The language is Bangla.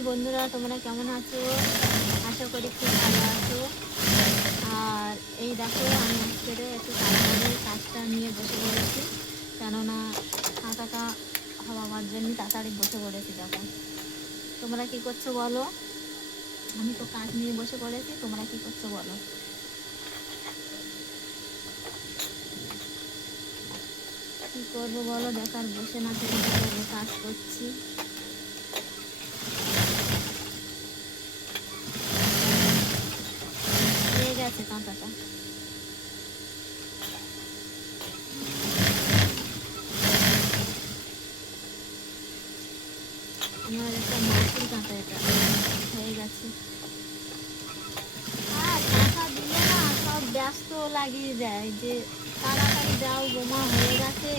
হাই বন্ধুরা, তোমরা কেমন আছো? আশা করি খুব ভালো আছো। আর এই দেখো, আমি আজকে একটু তাড়াতাড়ি কাজটা নিয়ে বসে পড়েছি, কেননা হাতাটা হওয়ার জন্য তাড়াতাড়ি বসে পড়েছি। দেখো তোমরা কি করছো বলো? আমি তো কাজ নিয়ে বসে পড়েছি, তোমরা কি করছো বলো? কি করবো বলো, বেকার বসে না থেকে কাজ করছি। হয়ে গেছে কাঁটাটা। আমার একটা মাটির কাঁটা, এটা হয়ে গেছে। আর কাঁটা দিলে না সব ব্যস্ত লাগিয়ে দেয় যে তাড়াতাড়ি দাও, বোমা হয়ে গেছে।